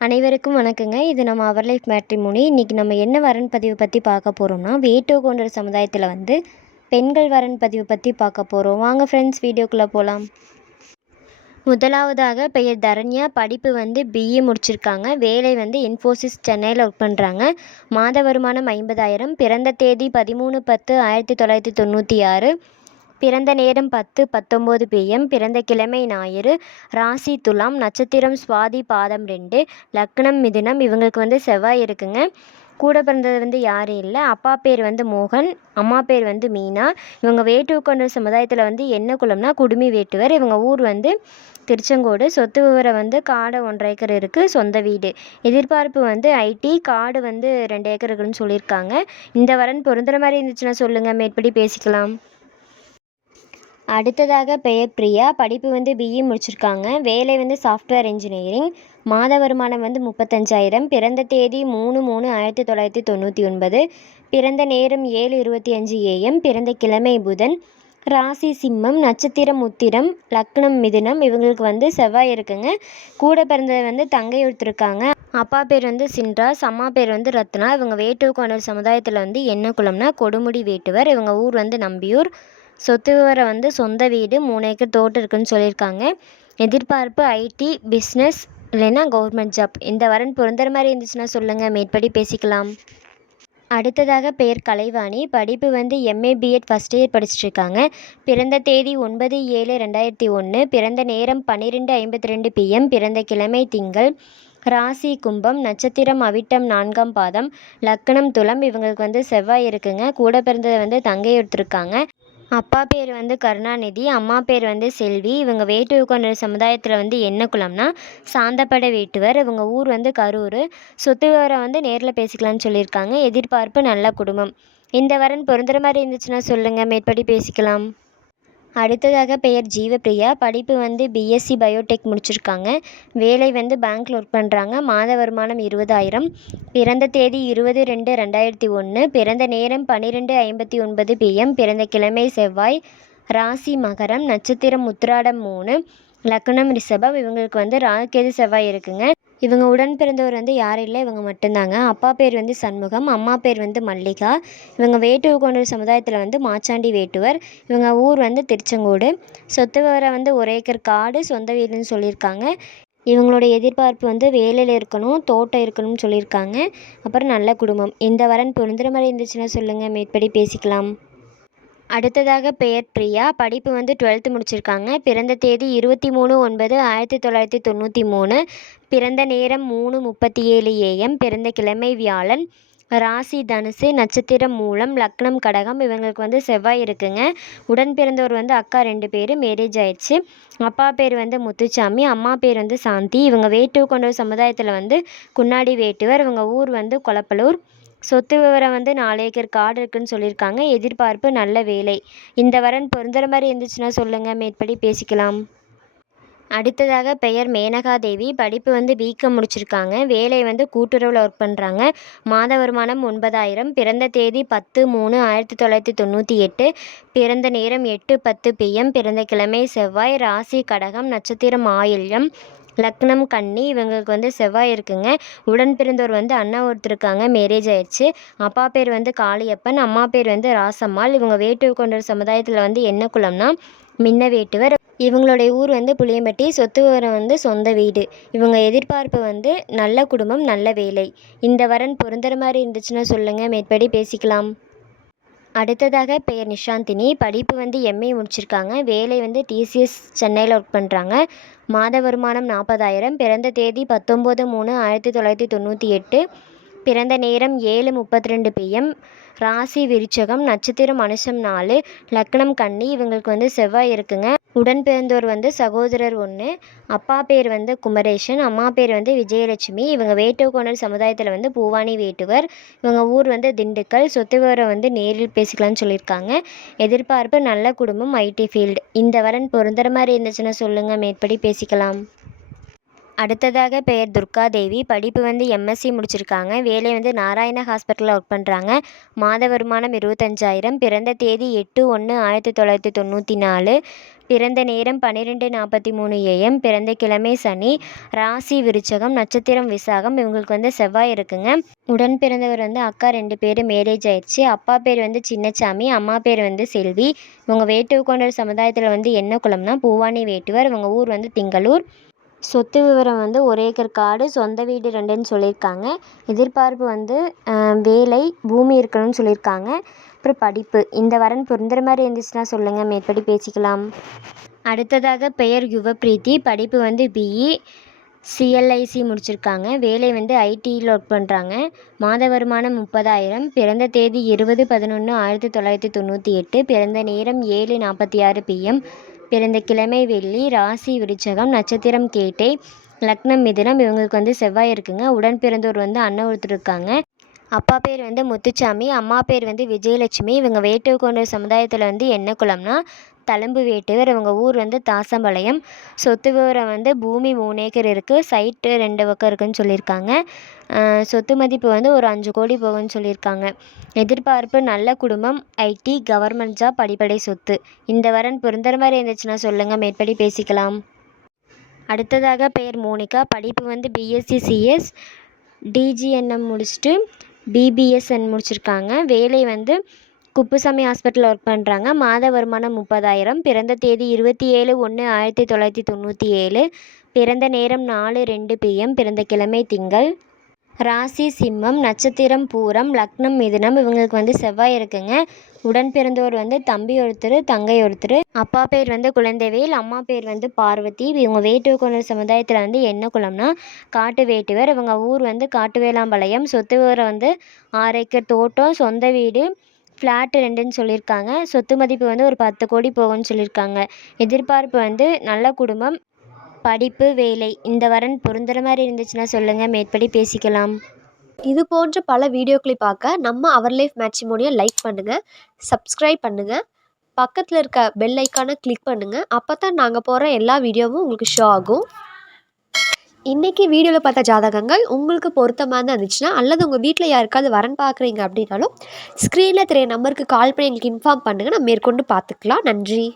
அனைவருக்கும் வணக்கங்க. இது நம்ம அவர் லைஃப் மேட்ரிமோனி. இன்றைக்கி நம்ம என்ன வரன் பதிவு பற்றி பார்க்க போகிறோம்னா, வேட்டுவகோண்டர் சமுதாயத்தில் பெண்கள் வரன் பதிவு பற்றி பார்க்க போகிறோம். வாங்க ஃப்ரெண்ட்ஸ், வீடியோக்குள்ளே போகலாம். முதலாவதாக பெயர் தரண்யா. படிப்பு பிஇ முடிச்சிருக்காங்க. வேலை இன்ஃபோசிஸ் சென்னையில் ஒர்க் பண்ணுறாங்க. மாத வருமானம் 50,000. பிறந்த தேதி 13/10/1996. பிறந்த நேரம் 10:19 PM. பிறந்த கிழமை ஞாயிறு. ராசி துலாம். நட்சத்திரம் சுவாதி, பாதம் 2. லக்னம் மிதுனம். இவங்களுக்கு செவ்வாய் இருக்குங்க. கூட பிறந்தது யாரும் இல்லை. அப்பா பேர் மோகன், அம்மா பேர் மீனா. இவங்க வேட்டுவகோண்டர் சமுதாயத்தில் என்ன குலம்னா குடுமி வேட்டுவர். இவங்க ஊர் திருச்செங்கோடு. சொத்து விவரம் காடு 1.5 ஏக்கர் இருக்குது. சொந்த வீடு. எதிர்பார்ப்பு ஐடி. காடு 2 ஏக்கர் இருக்குன்னு சொல்லியிருக்காங்க. இந்த வரன் பொருந்துற மாதிரி இருந்துச்சுன்னா சொல்லுங்கள், மேற்படி பேசிக்கலாம். அடுத்ததாக பெயர் பிரியா. படிப்பு பிஇ முடிச்சிருக்காங்க. வேலை சாஃப்ட்வேர் இன்ஜினியரிங். மாத வருமானம் 35,000. பிறந்த தேதி 3/3/1999. பிறந்த நேரம் 7:25 AM. பிறந்த கிழமை புதன். ராசி சிம்மம். நட்சத்திரம் உத்திரம். லக்னம் மிதுனம். இவங்களுக்கு செவ்வாய் இருக்குங்க. கூட பிறந்தது தங்கை ஒருத்தருக்காங்க. அப்பா பேர் சின்ராஸ், அம்மா பேர் ரத்னா. இவங்க வேட்டுவகோண்டர் சமுதாயத்தில் என்ன குலம்னா கொடுமுடி வேட்டுவர். இவங்க ஊர் நம்பியூர். சொத்து விவரம் சொந்த வீடு, 3 ஏக்கர் தோட்டம் இருக்குன்னு சொல்லியிருக்காங்க. எதிர்பார்ப்பு ஐடி, பிஸ்னஸ் இல்லைன்னா கவர்மெண்ட் ஜாப். இந்த வரன் பொருந்துற மாதிரி இருந்துச்சுன்னா சொல்லுங்கள், மேற்படி பேசிக்கலாம். அடுத்ததாக பெயர் கலைவாணி. படிப்பு எம்ஏ பிஎட் ஃபஸ்ட் இயர் படிச்சுட்ருக்காங்க. பிறந்த தேதி 9/7/2001. பிறந்த நேரம் 12:52 PM. பிறந்த கிழமை திங்கள். ராசி கும்பம். நட்சத்திரம் அவிட்டம் 4ஆம் பாதம். லக்னம் துலம். இவங்களுக்கு செவ்வாய் இருக்குங்க. கூட பிறந்தது தங்கை ஒருத்தருக்காங்க. அப்பா பேர் கருணாநிதி, அம்மா பேர் செல்வி. இவங்க வேட்டுவகோண்டர் சமுதாயத்தில் என்ன குலம்னா சாந்தப்பட வேட்டுவர். இவங்க ஊர் கரூர். சொத்து விவரம் நேரில் பேசிக்கலாம்னு சொல்லியிருக்காங்க. எதிர்பார்ப்பு நல்ல குடும்பம். இந்த வரன் பொருந்துற மாதிரி இருந்துச்சுன்னா சொல்லுங்கள், மேற்படி பேசிக்கலாம். அடுத்ததாக பெயர் ஜீவப்பிரியா. படிப்பு பிஎஸ்சி பயோடெக் முடிச்சிருக்காங்க. வேலை பேங்க்கில் ஒர்க் பண்ணுறாங்க. மாத வருமானம் 20,000. பிறந்த தேதி 20/2/2001. பிறந்த நேரம் 12:59 PM. பிறந்த கிழமை செவ்வாய். ராசி மகரம். நட்சத்திரம் உத்திராடம் 3. லக்னம் ரிஷபம். இவங்களுக்கு ராகுகேது செவ்வாய் இருக்குங்க. இவங்க உடன் பிறந்தவர் யாரும் இல்லை, இவங்க மட்டும்தாங்க. அப்பா பேர் சண்முகம், அம்மா பேர் மல்லிகா. இவங்க வேட்டுவகோண்டர் சமுதாயத்தில் மாச்சாண்டி வேட்டுவர். இவங்க ஊர் திருச்செங்கோடு. சொத்து விவரம் 1 ஏக்கர் காடு, சொந்த வீடுன்னு சொல்லியிருக்காங்க. இவங்களோட எதிர்பார்ப்பு வேலையில் இருக்கணும், தோட்டம் இருக்கணும்னு சொல்லியிருக்காங்க. அப்புறம் நல்ல குடும்பம். இந்த வரன் பொருந்துற மாதிரி இருந்துச்சுன்னா சொல்லுங்கள், மேற்படி பேசிக்கலாம். அடுத்ததாக பெயர் பிரியா. படிப்பு 12th முடிச்சிருக்காங்க. பிறந்த தேதி 23/9/1993. பிறந்த நேரம் 3:37 AM. பிறந்த கிழமை வியாழன். ராசி தனுசு. நட்சத்திரம் மூலம். லக்னம் கடகம். இவங்களுக்கு செவ்வாய் இருக்குங்க. உடன் பிறந்தவர் அக்கா 2 பேர். மேரேஜ் ஆயிடுச்சு. அப்பா பேர் முத்துச்சாமி, அம்மா பேர் சாந்தி. இவங்க வேட்டுவகோண்டர் சமுதாயத்தில் குன்னாடி வேட்டுவர். இவங்க ஊர் கொளப்பலூர். சொத்து விவரம் 4 ஏக்கர் காடு இருக்குன்னு சொல்லியிருக்காங்க. எதிர்பார்ப்பு நல்ல வேலை. இந்த வரன் பொருந்துற மாதிரி இருந்துச்சுன்னா சொல்லுங்கள், மேற்படி பேசிக்கலாம். அடுத்ததாக பெயர் மேனகா தேவி. படிப்பு பிகாம் முடிச்சிருக்காங்க. வேலை கூட்டுறவில் ஒர்க் பண்ணுறாங்க. மாத வருமானம் 9,000. பிறந்த தேதி 10/3/1998. பிறந்த நேரம் 8:10 PM. பிறந்த கிழமை செவ்வாய். ராசி கடகம். நட்சத்திரம் ஆயில்யம். லக்னம் கன்னி. இவங்களுக்கு செவ்வாய் இருக்குங்க. உடன் பிறந்தவர் அண்ணா ஒருத்தருக்காங்க. மேரேஜ் ஆயிடுச்சு. அப்பா பேர் காளியப்பன், அம்மா பேர் ராசம்மாள். இவங்க வேட்டுவகோண்டர் சமுதாயத்தில் என்ன குலம்னா மின்ன வேட்டுவர். இவங்களுடைய ஊர் புளியம்பட்டி. சொத்து விவரம் சொந்த வீடு. இவங்க எதிர்பார்ப்பு நல்ல குடும்பம், நல்ல வேலை. இந்த வரன் பொருந்துற மாதிரி இருந்துச்சுன்னா சொல்லுங்கள், மேற்படி பேசிக்கலாம். அடுத்ததாக பெயர் நிஷாந்தினி. படிப்பு எம்ஏ முடிச்சிருக்காங்க. வேலை டிசிஎஸ் சென்னையில் ஒர்க் பண்ணுறாங்க. மாத வருமானம் 40,000. பிறந்த தேதி 19/3/1998. பிறந்த நேரம் 7:32 PM. ராசி விருச்சகம். நட்சத்திரம் அனுஷம் 4. லக்னம் கன்னி. இவங்களுக்கு செவ்வாய் இருக்குங்க. உடன் பிறந்தோர் சகோதரர் 1. அப்பா பேர் குமரேசன், அம்மா பேர் விஜயலட்சுமி. இவங்க வேட்டுவகோண்டர் சமுதாயத்தில் பூவானி வேட்டுவர். இவங்க ஊர் திண்டுக்கல். சொத்து விவரம் நேரில் பேசிக்கலாம்னு சொல்லியிருக்காங்க. எதிர்பார்ப்பு நல்ல குடும்பம், ஐடி ஃபீல்டு. இந்த வரன் பொருந்துற மாதிரி இருந்துச்சுன்னா சொல்லுங்கள், மேற்படி பேசிக்கலாம். அடுத்ததாக பெயர் துர்காதேவி. படிப்பு வந்து எம்எஸ்சி முடிச்சிருக்காங்க. வேலை வந்து நாராயணா ஹாஸ்பிட்டலில் ஒர்க் பண்ணுறாங்க. மாத வருமானம் 25,000. பிறந்த தேதி 8/1/1994. பிறந்த நேரம் 12:43 AM. பிறந்த கிழமை சனி. ராசி விருச்சகம். நட்சத்திரம் விசாகம். இவங்களுக்கு வந்து செவ்வாய் இருக்குங்க. உடன் பிறந்தவர் வந்து அக்கா 2 பேர் மேரேஜ் ஆயிடுச்சு. அப்பா பேர் வந்து சின்னசாமி, அம்மா பேர் வந்து செல்வி. இவங்க வேட்டுவக்கொண்டர் சமுதாயத்தில் வந்து என்ன குலம்னா பூவானி வேட்டுவர். இவங்க ஊர் வந்து திங்களூர். சொத்து விவரம் வந்து 1 ஏக்கர் காடு, சொந்த வீடு 2ன்னு சொல்லியிருக்காங்க. எதிர்பார்ப்பு வந்து வேலை, பூமி இருக்கணும்னு சொல்லியிருக்காங்க. அப்புறம் படிப்பு இந்த வரன் பொருந்துற மாதிரி இருந்துச்சுன்னா சொல்லுங்கள், மேற்படி பேசிக்கலாம். அடுத்ததாக பெயர் யுவப்ரீத்தி. படிப்பு வந்து பிஇ சிஎல்ஐசி முடிச்சிருக்காங்க. வேலை வந்து ஐடியில் ஒர்க் பண்ணுறாங்க. மாத வருமானம் 30,000. பிறந்த தேதி 20/11/1998. பிறந்த நேரம் 7:46 PM. பிறந்த கிழமை வெள்ளி. ராசி விருச்சகம். நட்சத்திரம் கேட்டை. லக்னம் மிதுனம். இவங்களுக்கு வந்து செவ்வாய் இருக்குங்க. உடன் பிறந்தோர் வந்து அண்ணன் ஒருத்தர் இருக்காங்க. அப்பா பேர் வந்து முத்துச்சாமி, அம்மா பேர் வந்து விஜயலட்சுமி. இவங்க வேட்டுவக்கொண்டர் சமுதாயத்தில் வந்து என்ன குலம்னா தளம்பு வேட்டுவர். இவங்க ஊர் வந்து தாசம்பாளையம். சொத்து விவரம் வந்து பூமி 3 ஏக்கர் இருக்குது, சைட்டு 2 பக்கம் இருக்குதுன்னு சொல்லியிருக்காங்க. சொத்து மதிப்பு வந்து ஒரு 5 கோடி போகும்னு சொல்லியிருக்காங்க. எதிர்பார்ப்பு நல்ல குடும்பம், ஐடி, கவர்மெண்ட் ஜாப், அடிப்படை சொத்து. இந்த வரன் பொருந்துற மாதிரி இருந்துச்சுன்னா சொல்லுங்கள், மேற்படி பேசிக்கலாம். அடுத்ததாக பெயர் மோனிகா. படிப்பு வந்து பிஎஸ்சி சிஎஸ் டிஜிஎன்எம் முடிச்சுட்டு பிபிஎஸ்என் முடிச்சிருக்காங்க. வேலை வந்து குப்புசாமி ஹாஸ்பிட்டலில் ஒர்க் பண்ணுறாங்க. மாத வருமானம் 30,000. பிறந்த தேதி 27/1/1997. பிறந்த நேரம் 4:02 PM. பிறந்த கிழமை திங்கள். ராசி சிம்மம். நட்சத்திரம் பூரம். லக்னம் மிதுனம். இவங்களுக்கு வந்து செவ்வாய் இருக்குங்க. உடன் பிறந்தோர் வந்து தம்பி ஒருத்தர், தங்கை ஒருத்தர். அப்பா பேர் வந்து குழந்தைவேல், அம்மா பேர் வந்து பார்வதி. இவங்க வேட்டுவக்கொண்டர் சமுதாயத்தில் வந்து என்ன குலம்னா காட்டு வேட்டுவர். இவங்க ஊர் வந்து காட்டுவேளாம்பாளையம். சொத்து விவரம் வந்து 6 ஏக்கர் தோட்டம், சொந்த வீடு, ஃப்ளாட்டு 2ன்னு சொல்லியிருக்காங்க. சொத்து மதிப்பு வந்து ஒரு 10 கோடி போகும்னு சொல்லியிருக்காங்க. எதிர்பார்ப்பு வந்து நல்ல குடும்பம், படிப்பு, வேலை. இந்த வரன் பொருந்துற மாதிரி இருந்துச்சுன்னா சொல்லுங்கள், மேற்படி பேசிக்கலாம். இது போன்ற பல வீடியோக்களை பார்க்க நம்ம அவர் லைஃப் மேட்ரிமோனியை லைக் பண்ணுங்கள், சப்ஸ்கிரைப் பண்ணுங்கள், பக்கத்தில் இருக்க பெல் ஐக்கானை கிளிக் பண்ணுங்கள். அப்போ தான் நாங்கள் போகிற எல்லா வீடியோவும் உங்களுக்கு ஷோ ஆகும். இன்றைக்கி வீடியோவில் பார்த்த ஜாதகங்கள் உங்களுக்கு பொருத்தமாக இருந்துச்சுன்னா அல்லது உங்கள் வீட்டில் யாருக்காவது வரன் பார்க்குறீங்க அப்படின்னாலும் ஸ்க்ரீனில் தெரிய நம்பருக்கு கால் பண்ணி எங்களுக்கு இன்ஃபார்ம் பண்ணுங்கள். நம்ம மேற்கொண்டு பார்த்துக்கலாம். நன்றி.